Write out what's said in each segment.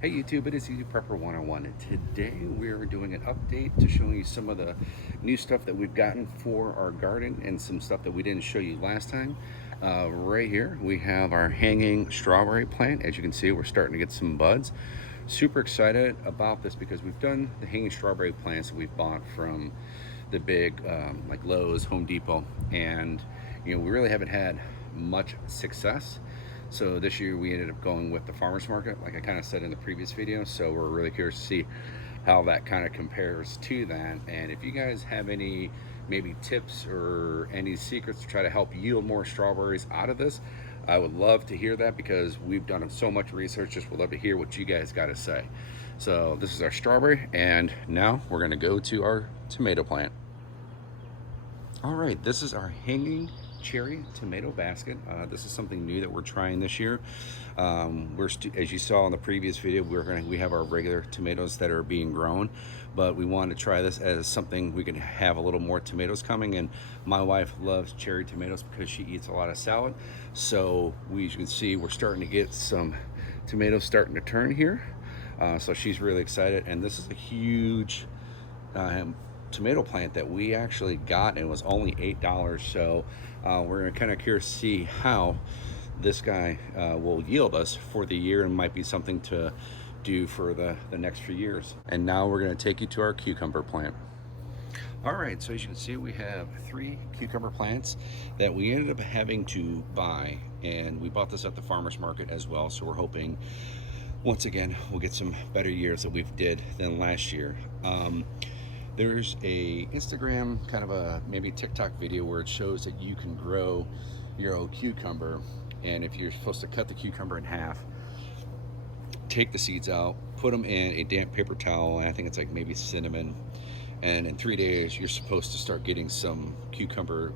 Hey YouTube, it is Easy Prepper 101, and today we're doing an update to showing you some of the new stuff that we've gotten for our garden and some stuff that we didn't show you last time. Right here we have our hanging strawberry plant. As you can see, we're starting to get some buds. Super excited about this because we've done the hanging strawberry plants that we've bought from the big like Lowe's, Home Depot, and we really haven't had much success. So this year we ended up going with the farmers market, like I kind of said in the previous video. So we're really curious to see how that kind of compares to that. And if you guys have any maybe tips or any secrets to try to help yield more strawberries out of this, I would love to hear that because we've done so much research. Just would love to hear what you guys got to say. So this is our strawberry, and now we're going to go to our tomato plant. All right, this is our hanging cherry tomato basket. This is something new that we're trying this year. As you saw in the previous video, we have our regular tomatoes that are being grown, but we want to try this as something we can have a little more tomatoes coming. And my wife loves cherry tomatoes because she eats a lot of salad. So as you can see, we're starting to get some tomatoes starting to turn here. So she's really excited, and this is a huge tomato plant that we actually got, and it was only $8. So we're kind of curious to see how this guy will yield us for the year, and might be something to do for the next few years. And now we're going to take you to our cucumber plant. All right, so as you can see, we have 3 cucumber plants that we ended up having to buy, and we bought this at the farmers market as well. So we're hoping once again we'll get some better years that we've did than last year. There's a Instagram, kind of a maybe TikTok video where it shows that you can grow your own cucumber, and if you're supposed to cut the cucumber in half, take the seeds out, put them in a damp paper towel, and I think it's like maybe cinnamon, and in 3 days you're supposed to start getting some cucumber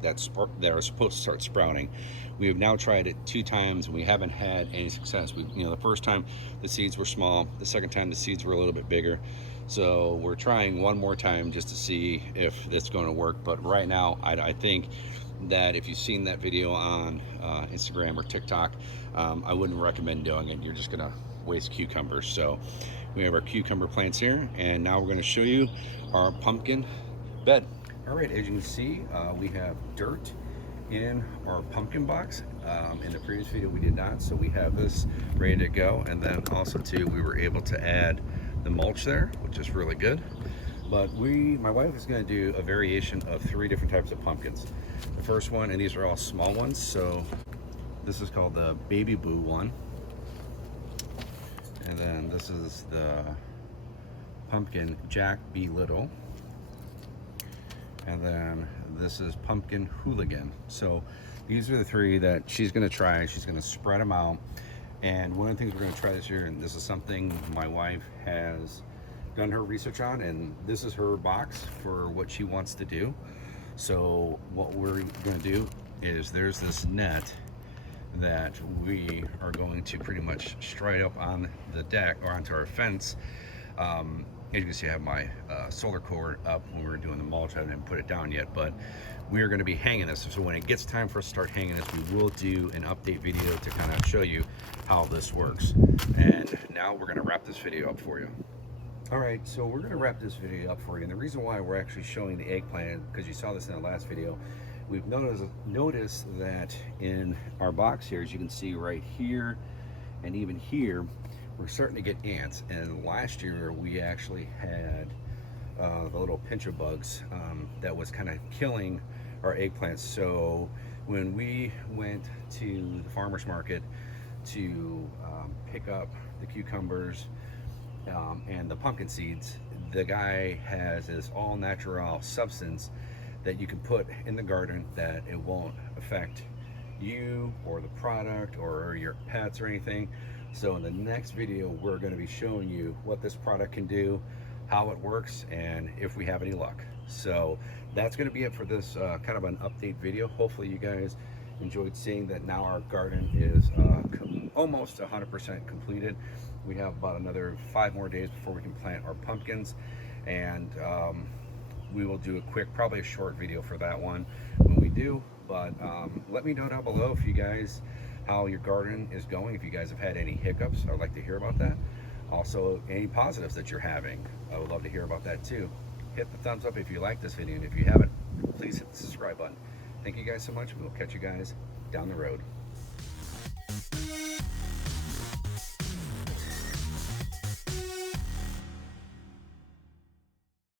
that are supposed to start sprouting. We have now tried it 2 times and we haven't had any success. The first time the seeds were small, the second time the seeds were a little bit bigger. So we're trying one more time just to see if it's going to work. But right now, I think that if you've seen that video on Instagram or TikTok, I wouldn't recommend doing it. You're just going to waste cucumbers. So we have our cucumber plants here, and now we're going to show you our pumpkin bed. All right, as you can see, we have dirt in our pumpkin box. In the previous video we did not, so we have this ready to go. And then also too, we were able to add the mulch there, which is really good. But my wife is going to do a variation of 3 different types of pumpkins. The first one, and these are all small ones, so this is called the baby boo one, and then this is the pumpkin Jack B. Little, and then this is pumpkin hooligan. So these are the 3 that she's going to try. She's going to spread them out. And one of the things we're going to try this year, and this is something my wife has done her research on, and this is her box for what she wants to do. So what we're going to do is there's this net that we are going to pretty much straight up on the deck or onto our fence. As you can see, I have my solar cord up when we were doing the mulch. I haven't put it down yet, but we are going to be hanging this. So when it gets time for us to start hanging this, we will do an update video to kind of show you how this works. And now we're going to wrap this video up for you. All right, so we're going to wrap this video up for you. And the reason why we're actually showing the eggplant, because you saw this in the last video, we've noticed that in our box here, as you can see right here and even here, we're starting to get ants. And last year we actually had the little pincher bugs that was kind of killing our eggplants. So when we went to the farmers market to pick up the cucumbers and the pumpkin seeds, the guy has this all natural substance that you can put in the garden that it won't affect you or the product or your pets or anything. So in the next video, we're going to be showing you what this product can do, how it works, and if we have any luck. So that's going to be it for this kind of an update video. Hopefully you guys enjoyed seeing that now our garden is almost 100% completed. We have about another 5 more days before we can plant our pumpkins, and we will do a quick, probably a short video for that one when we do. But let me know down below if you guys how your garden is going. If you guys have had any hiccups, I'd like to hear about that. Also, any positives that you're having, I would love to hear about that too. Hit the thumbs up if you like this video, and if you haven't, please hit the subscribe button. Thank you guys so much. We'll catch you guys down the road.